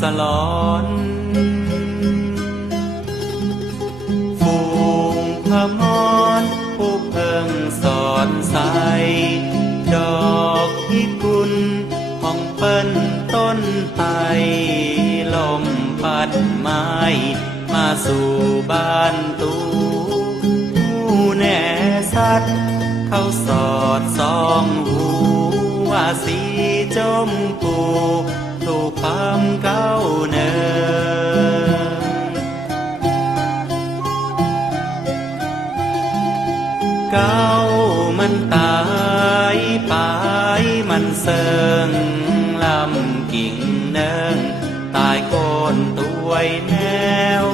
สลอนฝูงพมอนผู้เพิ่งสอนใสดอกที่กุนห้องเปิ้นต้นไตลมพัดไม้มาสู่บ้านตูผู้แน่สัตว์เข้าสอดซองหูว่าสีจมปูถูกความก เซิงลำกิ่งเนิงตายโคนตัวแนว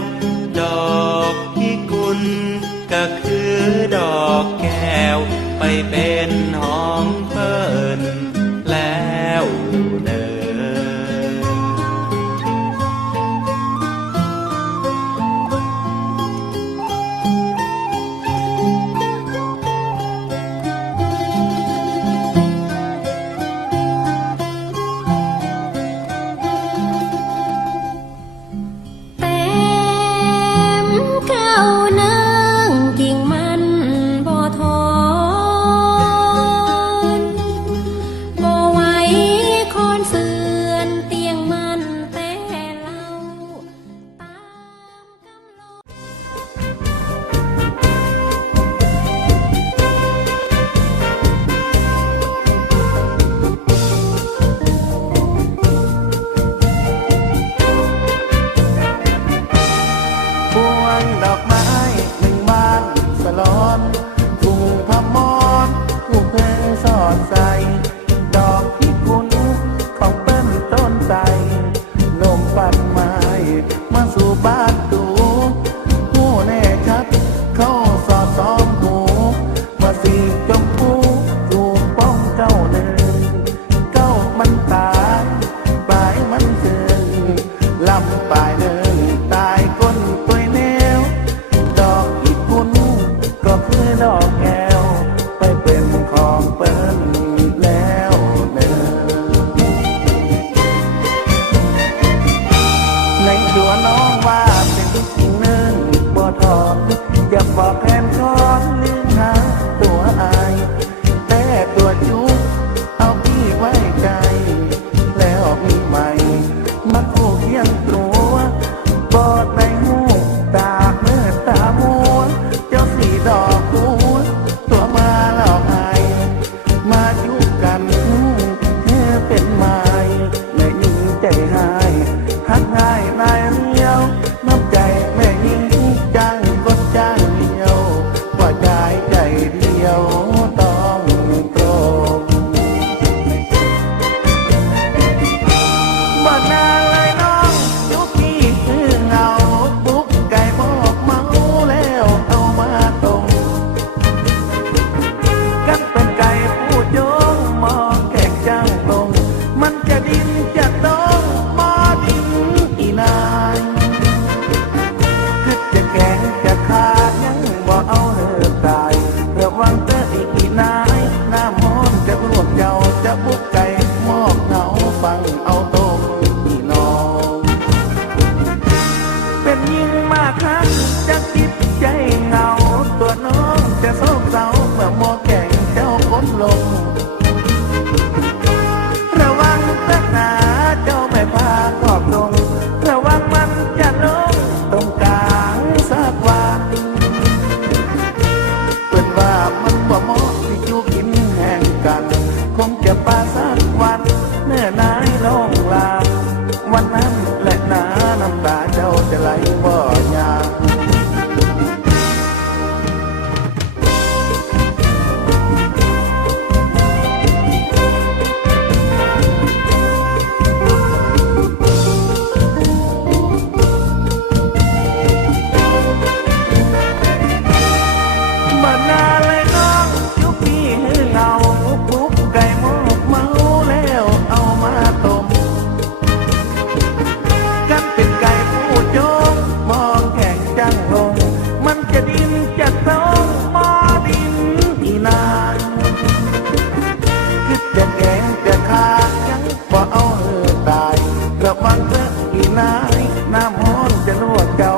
ดอกพิกุลก็คือดอกแก้วไปเป็น ตายระมังเธออีนายน้ำหอมจะนวดเจ้า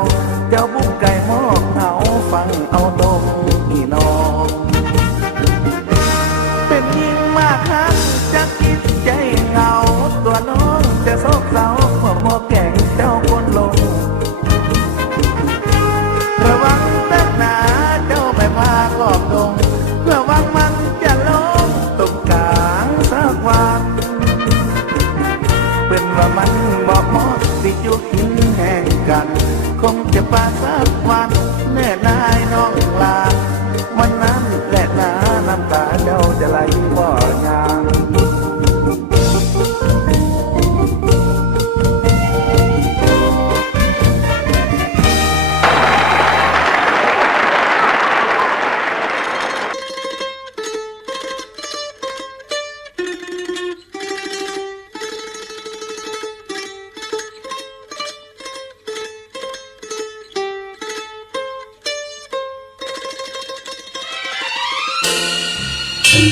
เป็นว่ามันบ่เหมาะติจุหินแห่งกัน คงจะปาสักวันแน่นายน้องลามันน้ำและนาน้ำตาเจ้าจะไหล ที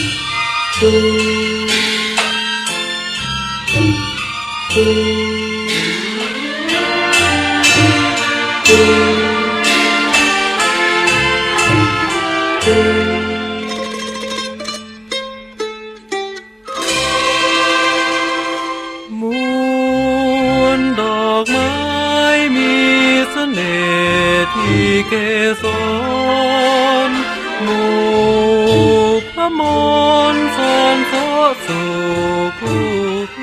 ่เกสรหมู่พระ มนสอนโสสู่คู่